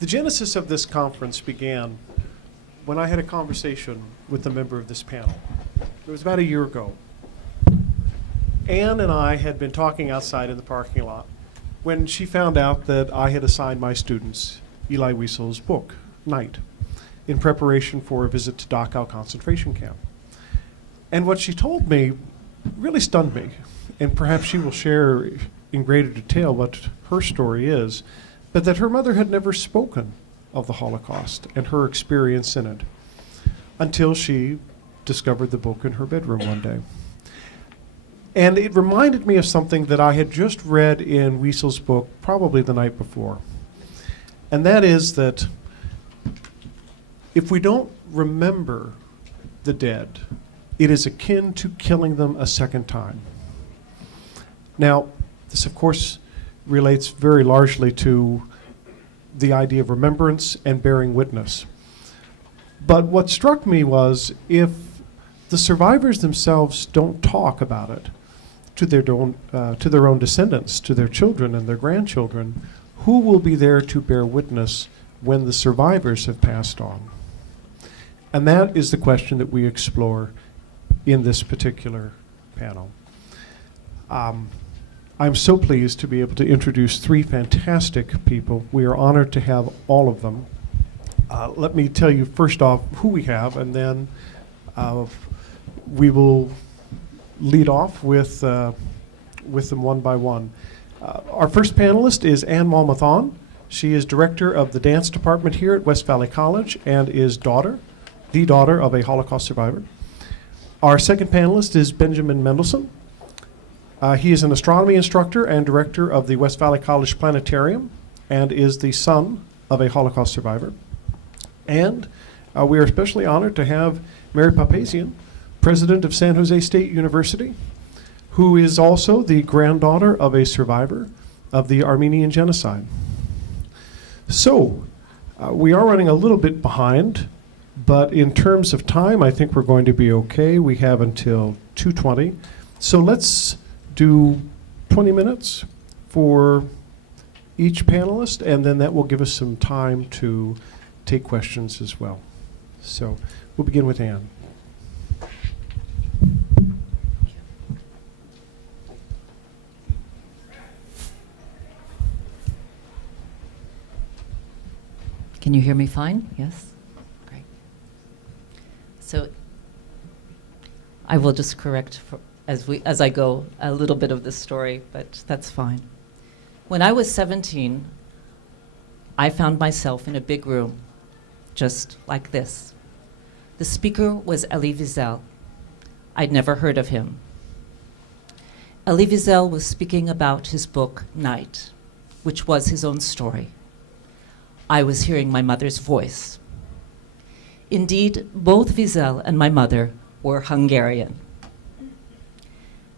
The genesis of this conference began when I had a conversation with a member of this panel. It was about a year ago. Ann and I had been talking outside in the parking lot when she found out that I had assigned my students Elie Wiesel's book, Night, in preparation for a visit to Dachau concentration camp. And what she told me really stunned me, and perhaps she will share in greater detail what her story is, but that her mother had never spoken of the Holocaust and her experience in it until she discovered the book in her bedroom one day. And it reminded me of something that I had just read in Wiesel's book probably the night before. And that is that if we don't remember the dead, it is akin to killing them a second time. Now, this of course relates very largely to the idea of remembrance and bearing witness. But what struck me was if the survivors themselves don't talk about it to their own descendants, to their children and their grandchildren, who will be there to bear witness when the survivors have passed on? And that is the question that we explore in this particular panel. I'm so pleased to be able to introduce three fantastic people. We are honored to have all of them. Let me tell you first off who we have, and then we will lead off with them one by one. Our first panelist is Ann Malmuth. She is director of the dance department here at West Valley College and is the daughter of a Holocaust survivor. Our second panelist is Benjamin Mendelsohn. He is an astronomy instructor and director of the West Valley College Planetarium and is the son of a Holocaust survivor. And we are especially honored to have Mary Papazian, president of San Jose State University, who is also the granddaughter of a survivor of the Armenian genocide. So, we are running a little bit behind, but in terms of time, I think we're going to be okay. We have until 2:20. So let's do 20 minutes for each panelist, and then that will give us some time to take questions as well. So we'll begin with Ann. Can you hear me fine? Yes? Great. So I will just correct as I go a little bit of this story, but that's fine. When I was 17, I found myself in a big room, just like this. The speaker was Elie Wiesel. I'd never heard of him. Elie Wiesel was speaking about his book, Night, which was his own story. I was hearing my mother's voice. Indeed, both Wiesel and my mother were Hungarian.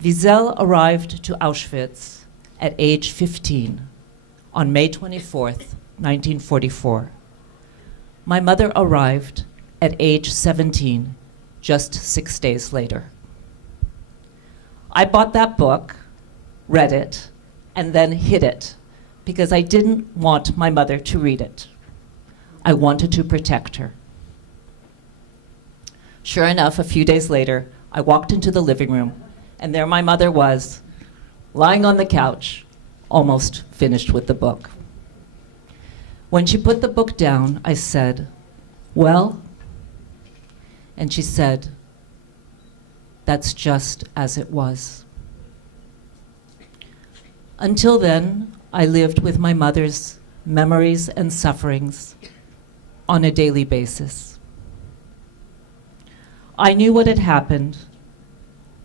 Wiesel arrived to Auschwitz at age 15 on May 24th, 1944. My mother arrived at age 17, just 6 days later. I bought that book, read it, and then hid it because I didn't want my mother to read it. I wanted to protect her. Sure enough, a few days later, I walked into the living room, and there my mother was, lying on the couch, almost finished with the book. When she put the book down, I said, "Well?" And she said, "That's just as it was." Until then, I lived with my mother's memories and sufferings on a daily basis. I knew what had happened,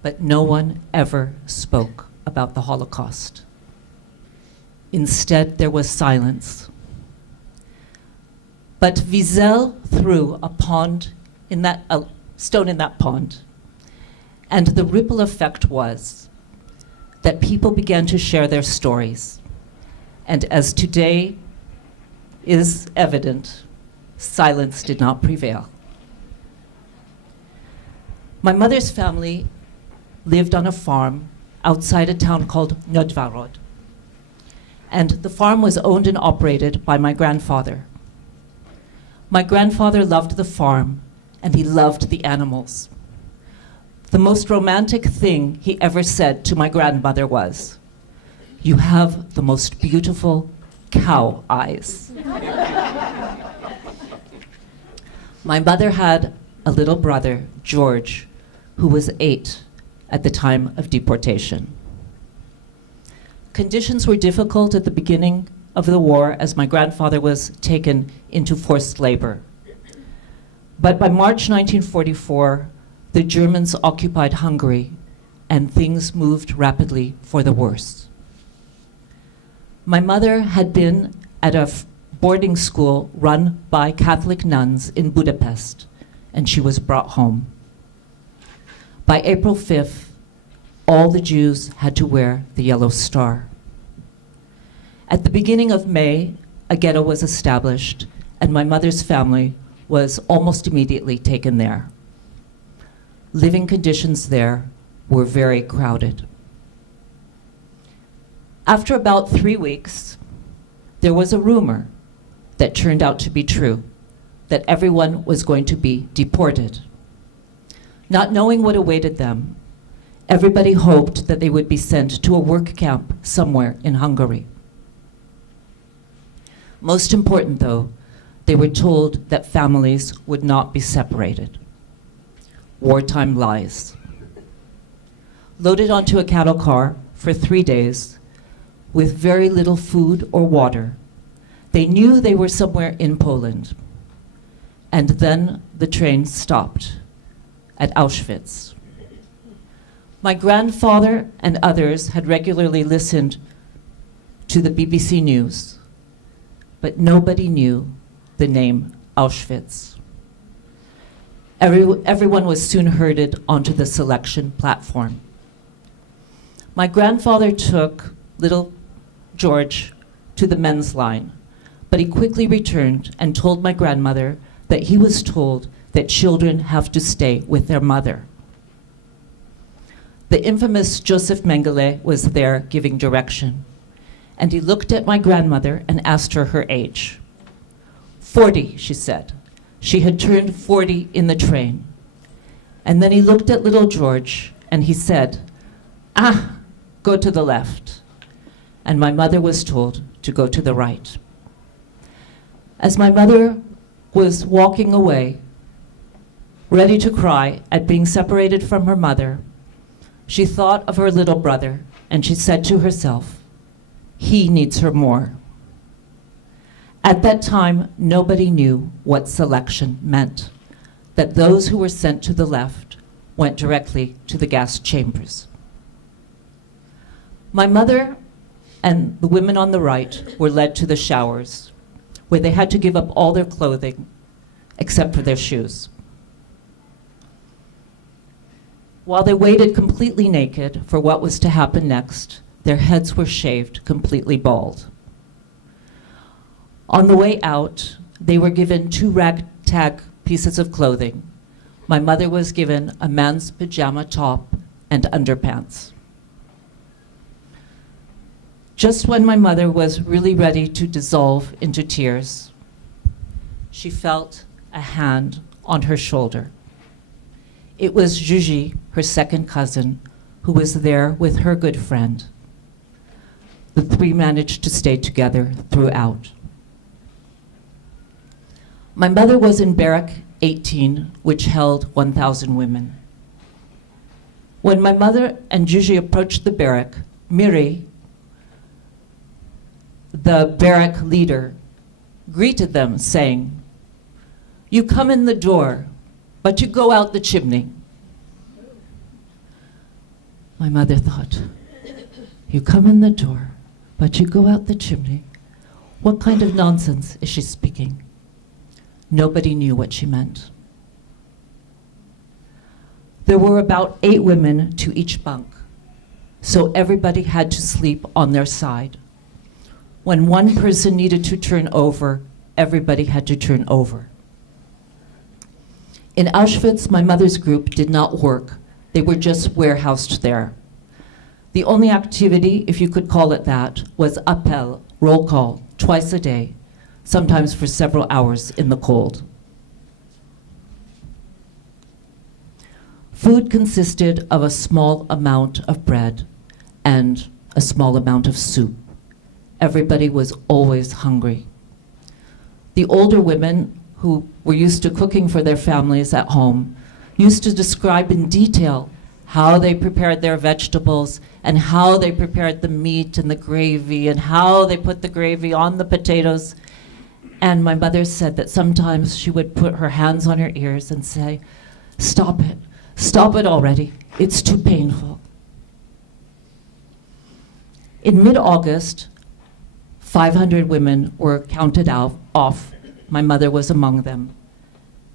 but no one ever spoke about the Holocaust. Instead, there was silence. But Wiesel threw a stone in that pond, and the ripple effect was that people began to share their stories. And as today is evident, silence did not prevail. My mother's family lived on a farm outside a town called Nödvarod. And the farm was owned and operated by my grandfather, My grandfather loved the farm, and he loved the animals. The most romantic thing he ever said to my grandmother was, "You have the most beautiful cow eyes." My mother had a little brother, George, who was 8 at the time of deportation. Conditions were difficult at the beginning of the war as my grandfather was taken into forced labor. But by March 1944, the Germans occupied Hungary and things moved rapidly for the worse. My mother had been at a boarding school run by Catholic nuns in Budapest, and she was brought home. By April 5th, all the Jews had to wear the yellow star. At the beginning of May, a ghetto was established, and my mother's family was almost immediately taken there. Living conditions there were very crowded. After about 3 weeks, there was a rumor that turned out to be true, that everyone was going to be deported. Not knowing what awaited them, everybody hoped that they would be sent to a work camp somewhere in Hungary. Most important, though, they were told that families would not be separated. Wartime lies. Loaded onto a cattle car for 3 days, with very little food or water, they knew they were somewhere in Poland. And then the train stopped at Auschwitz. My grandfather and others had regularly listened to the BBC News, but nobody knew the name Auschwitz. Everyone was soon herded onto the selection platform. My grandfather took little George to the men's line, but he quickly returned and told my grandmother that he was told that children have to stay with their mother. The infamous Joseph Mengele was there giving direction, and he looked at my grandmother and asked her her age. 40, she said. She had turned 40 in the train. And then he looked at little George and he said, go to the left. And my mother was told to go to the right. As my mother was walking away, ready to cry at being separated from her mother, she thought of her little brother and she said to herself, he needs her more. At that time, nobody knew what selection meant, that those who were sent to the left went directly to the gas chambers. My mother and the women on the right were led to the showers, where they had to give up all their clothing except for their shoes. While they waited completely naked for what was to happen next, their heads were shaved completely bald. On the way out, they were given 2 ragtag pieces of clothing. My mother was given a man's pajama top and underpants. Just when my mother was really ready to dissolve into tears, she felt a hand on her shoulder. It was Gigi, her second cousin, who was there with her good friend. The 3 managed to stay together throughout. My mother was in Barrack 18, which held 1,000 women. When my mother and Gigi approached the barrack, Miri, the barrack leader, greeted them saying, "You come in the door, but you go out the chimney." My mother thought, "You come in the door, but you go out the chimney? What kind of nonsense is she speaking?" Nobody knew what she meant. There were about 8 women to each bunk, so everybody had to sleep on their side. When one person needed to turn over, everybody had to turn over. In Auschwitz, my mother's group did not work. They were just warehoused there. The only activity, if you could call it that, was appel, roll call, twice a day, sometimes for several hours in the cold. Food consisted of a small amount of bread and a small amount of soup. Everybody was always hungry. The older women, who were used to cooking for their families at home, used to describe in detail how they prepared their vegetables and how they prepared the meat and the gravy and how they put the gravy on the potatoes. And my mother said that sometimes she would put her hands on her ears and say, "Stop it already, it's too painful." In mid-August, 500 women were counted off. My mother was among them.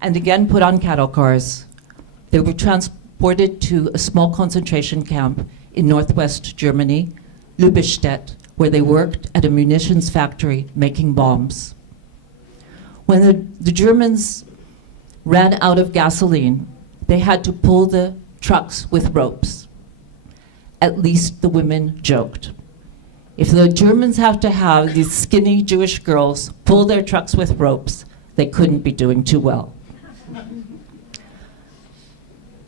And again put on cattle cars. They were transported to a small concentration camp in northwest Germany, Lübbenstedt, where they worked at a munitions factory making bombs. When the Germans ran out of gasoline, they had to pull the trucks with ropes. At least the women joked. If the Germans have to have these skinny Jewish girls pull their trucks with ropes, they couldn't be doing too well.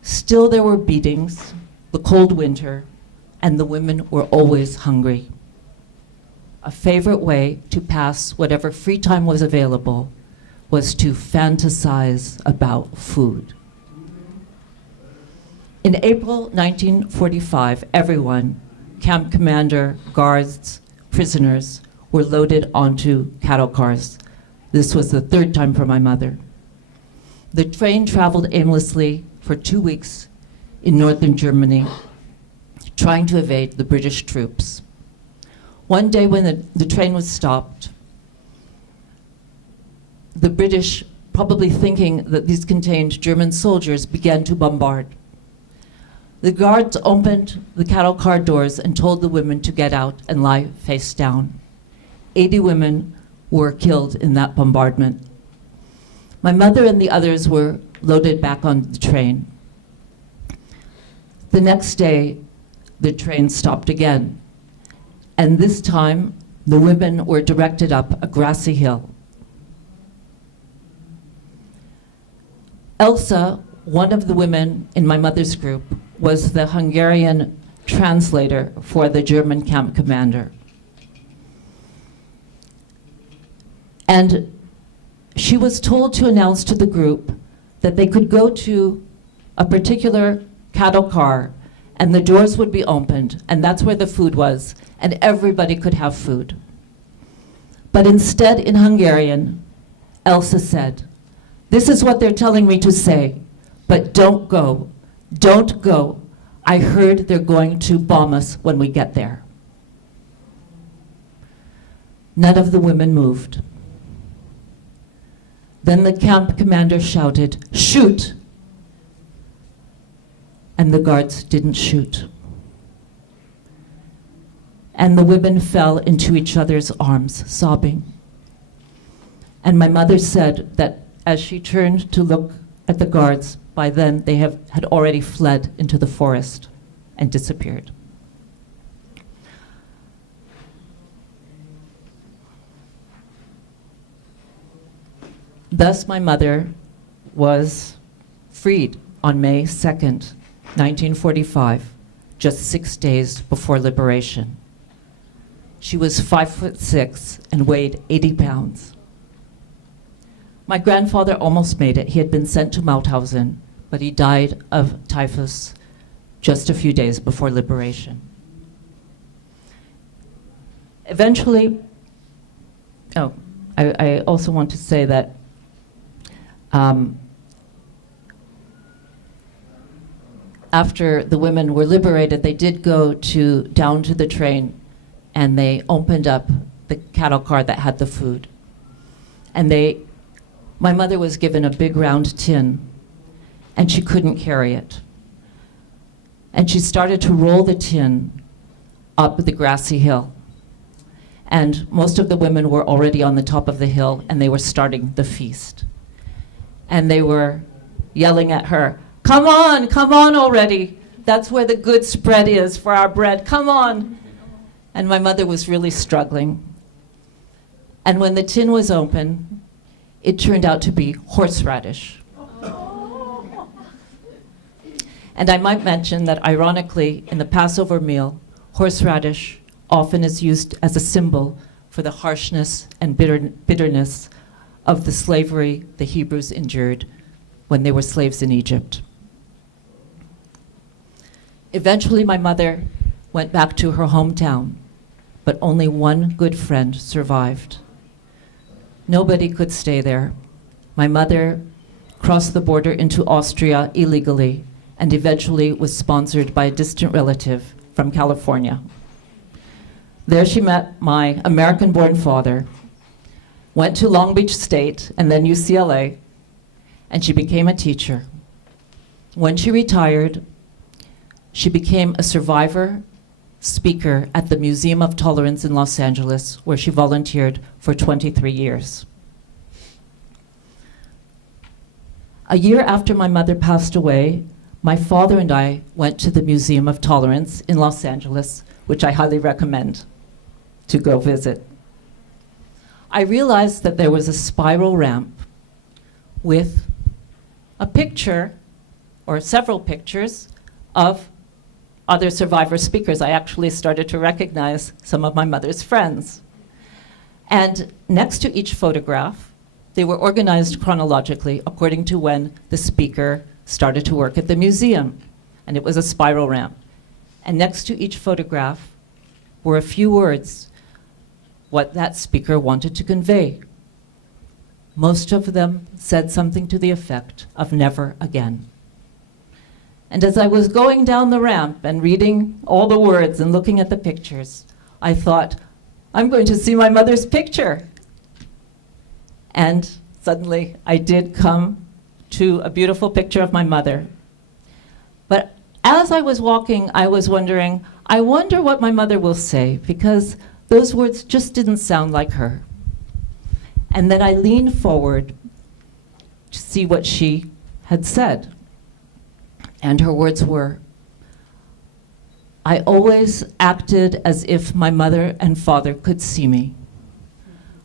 Still, there were beatings, the cold winter, and the women were always hungry. A favorite way to pass whatever free time was available was to fantasize about food. In April 1945, everyone, camp commander, guards, prisoners, were loaded onto cattle cars. This was the third time for my mother. The train traveled aimlessly for 2 weeks in northern Germany, trying to evade the British troops. One day when the train was stopped, the British, probably thinking that these contained German soldiers, began to bombard. The guards opened the cattle car doors and told the women to get out and lie face down. 80 women were killed in that bombardment. My mother and the others were loaded back on the train. The next day, the train stopped again. And this time, the women were directed up a grassy hill. Elsa, one of the women in my mother's group, was the Hungarian translator for the German camp commander. And she was told to announce to the group that they could go to a particular cattle car and the doors would be opened, and that's where the food was, and everybody could have food. But instead, in Hungarian, Elsa said, "This is what they're telling me to say, but don't go. Don't go. I heard they're going to bomb us when we get there." None of the women moved. Then the camp commander shouted, "Shoot!" And the guards didn't shoot. And the women fell into each other's arms, sobbing. And my mother said that as she turned to look at the guards, by then they had already fled into the forest and disappeared. Thus, my mother was freed on May 2nd, 1945, just 6 days before liberation. She was 5'6" and weighed 80 pounds. My grandfather almost made it. He had been sent to Mauthausen, but he died of typhus just a few days before liberation. Eventually, I also want to say that after the women were liberated, they did go down to the train and they opened up the cattle car that had the food. And my mother was given a big round tin and she couldn't carry it. And she started to roll the tin up the grassy hill. And most of the women were already on the top of the hill and they were starting the feast. And they were yelling at her, come on already. That's where the good spread is for our bread, come on." And my mother was really struggling. And when the tin was open, it turned out to be horseradish. And I might mention that, ironically, in the Passover meal, horseradish often is used as a symbol for the harshness and bitterness of the slavery the Hebrews endured when they were slaves in Egypt. Eventually, my mother went back to her hometown, but only one good friend survived. Nobody could stay there. My mother crossed the border into Austria illegally and eventually was sponsored by a distant relative from California. There she met my American-born father, went to Long Beach State and then UCLA, and she became a teacher. When she retired, she became a survivor speaker at the Museum of Tolerance in Los Angeles, where she volunteered for 23 years. A year after my mother passed away, my father and I went to the Museum of Tolerance in Los Angeles, which I highly recommend to go visit. I realized that there was a spiral ramp with a picture, or several pictures, of other survivor speakers. I actually started to recognize some of my mother's friends. And next to each photograph, they were organized chronologically according to when the speaker started to work at the museum. And it was a spiral ramp. And next to each photograph were a few words, what that speaker wanted to convey. Most of them said something to the effect of never again. And as I was going down the ramp and reading all the words and looking at the pictures, I thought, I'm going to see my mother's picture. And suddenly I did come to a beautiful picture of my mother. But as I was walking, I was wondering, I wonder what my mother will say, because those words just didn't sound like her. And then I leaned forward to see what she had said. And her words were, I always acted as if my mother and father could see me.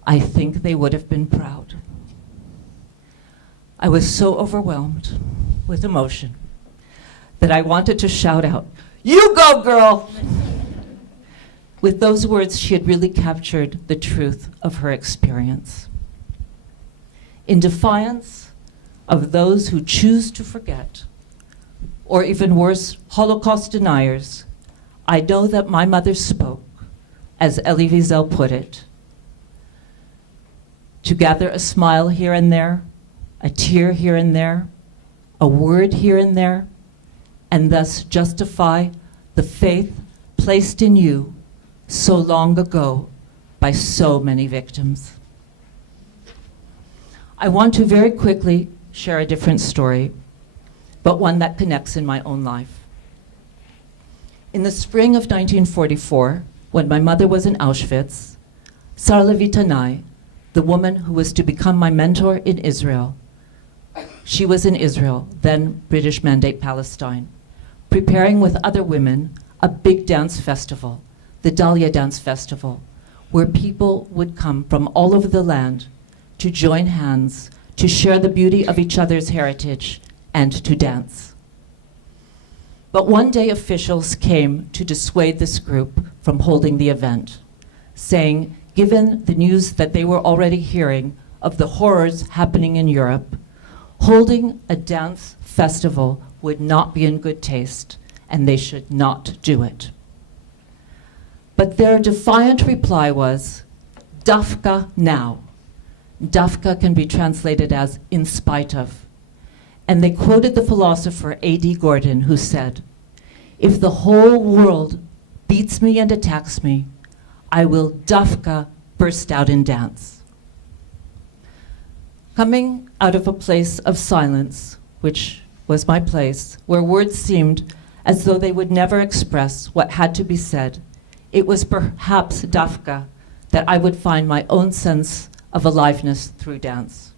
I think they would have been proud. I was so overwhelmed with emotion that I wanted to shout out, "You go, girl!" With those words, she had really captured the truth of her experience. In defiance of those who choose to forget, or even worse, Holocaust deniers, I know that my mother spoke, as Elie Wiesel put it, to gather a smile here and there, a tear here and there, a word here and there, and thus justify the faith placed in you so long ago by so many victims. I want to very quickly share a different story, but one that connects in my own life. In the spring of 1944, when my mother was in Auschwitz, Sarla Vitanai, the woman who was to become my mentor in Israel, she was in Israel, then British Mandate Palestine, preparing with other women a big dance festival, the Dahlia Dance Festival, where people would come from all over the land to join hands, to share the beauty of each other's heritage, and to dance. But one day officials came to dissuade this group from holding the event, saying, given the news that they were already hearing of the horrors happening in Europe, holding a dance festival would not be in good taste, and they should not do it. But their defiant reply was, Dafka now. Dafka can be translated as in spite of. And they quoted the philosopher A.D. Gordon, who said, if the whole world beats me and attacks me, I will Dafka burst out in dance. Coming out of a place of silence, which was my place, where words seemed as though they would never express what had to be said, it was perhaps Dafka that I would find my own sense of aliveness through dance.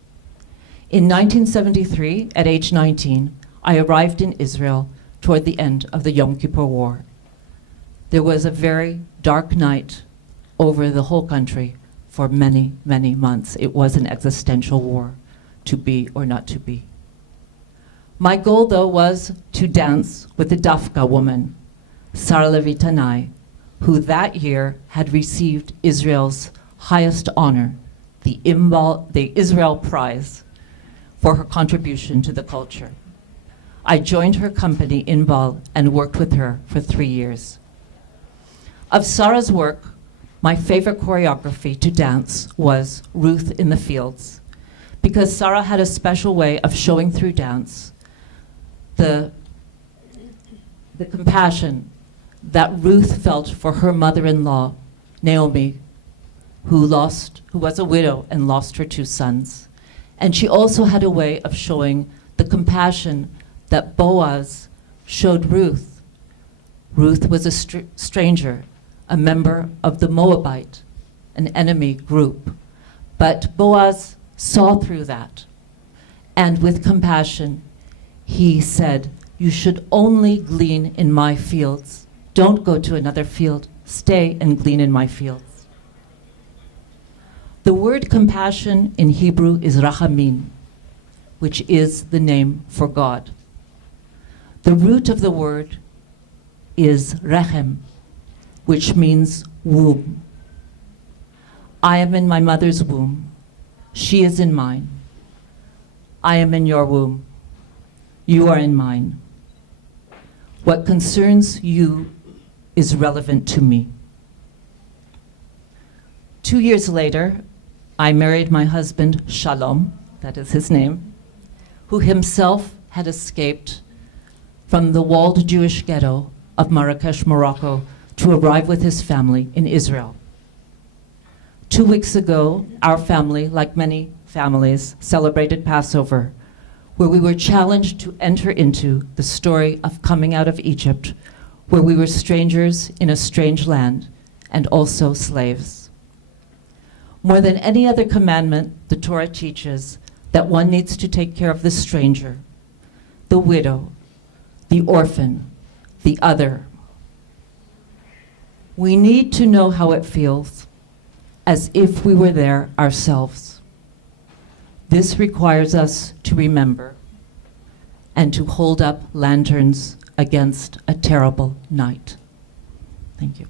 In 1973, at age 19, I arrived in Israel toward the end of the Yom Kippur War. There was a very dark night over the whole country for many, many months. It was an existential war, to be or not to be. My goal, though, was to dance with the Dafka woman, Sarah Levitanai, who that year had received Israel's highest honor, the Israel Prize, for her contribution to the culture. I joined her company, Inbal, and worked with her for 3 years. Of Sarah's work, my favorite choreography to dance was Ruth in the Fields, because Sarah had a special way of showing through dance the compassion that Ruth felt for her mother-in-law, Naomi, who was a widow and lost her 2 sons. And she also had a way of showing the compassion that Boaz showed Ruth. Ruth was a stranger, a member of the Moabite, an enemy group. But Boaz saw through that. And with compassion, he said, "You should only glean in my fields. Don't go to another field. Stay and glean in my fields." The word compassion in Hebrew is rachamim, which is the name for God. The root of the word is rechem, which means womb. I am in my mother's womb. She is in mine. I am in your womb. You are in mine. What concerns you is relevant to me. 2 years later, I married my husband, Shalom, that is his name, who himself had escaped from the walled Jewish ghetto of Marrakesh, Morocco, to arrive with his family in Israel. 2 weeks ago, our family, like many families, celebrated Passover, where we were challenged to enter into the story of coming out of Egypt, where we were strangers in a strange land and also slaves. More than any other commandment, the Torah teaches that one needs to take care of the stranger, the widow, the orphan, the other. We need to know how it feels, as if we were there ourselves. This requires us to remember and to hold up lanterns against a terrible night. Thank you.